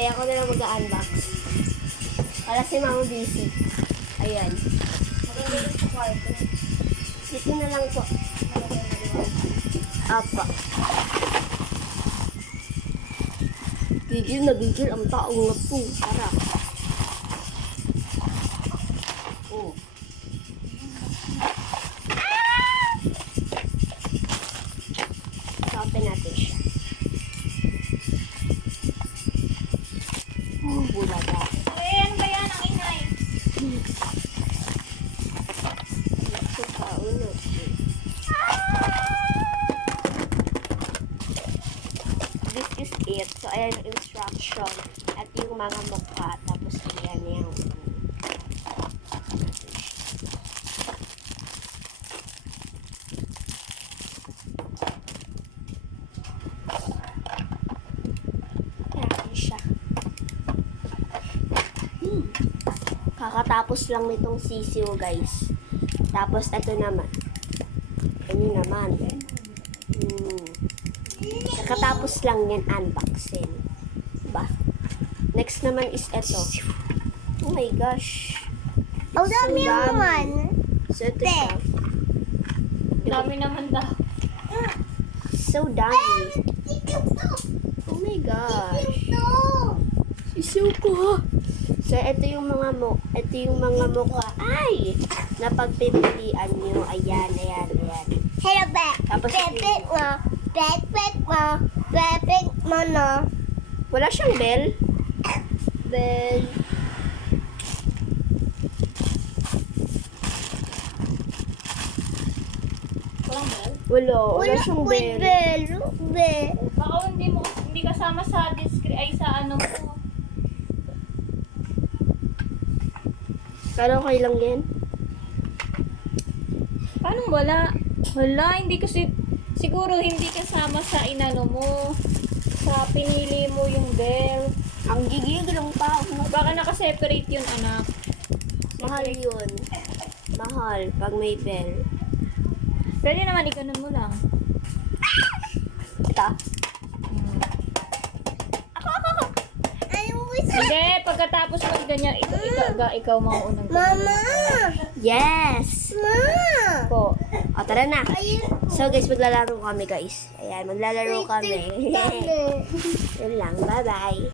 Sige, ako na lang mag-unbox. Para si Mama busy. Ayan. Dito na lang po. Apa. Gigil na gigil ang taong na po. Tara. Oh. Open natin siya. Bulaga. Ano ba yan ang inay? Ito kauna. This is it. So, ayan yung instruction. At yung mga mukha. Tapos, ayan yung ayan siya. Kakatapos lang nitong sisiw, guys. Tapos, ito naman. Ano naman? Kakatapos lang yan unboxing. Diba? Next naman is ito. Oh my gosh. Ang dami naman. So, ito siya. Dami naman daw. So dami. Oh my gosh. Sisiw ko. So, ito yung mga mukha. Ay! Napagpipilian nyo. Ayan, ayan, ayan. Hello, Bek. Tapos, Bek mo. Bek mo. Bek mo, no? wala siyang bell. Bell. Walang bell? Wala siyang bell. Bel. Bel. Baka hindi kasama sa sa ano mo. Kala okay lang yan. Paano wala? Wala, hindi kasi siguro hindi kasama sa inano mo. Sa pinili mo yung bell. Ang gigil lang pa. Baka naka-separate yun, anak. Mahal yun. Mahal pag may bell. Pwede naman ikanon mo lang. Ito. Anong gusto? Hindi, pagkatapos mag ganyan, ikaw mauunang Mama! Yes! Ma! po. O, tara na. Ayun. So, guys, maglalaro kami, guys. Ayan, maglalaro kami. Dami. Yun lang. Bye-bye.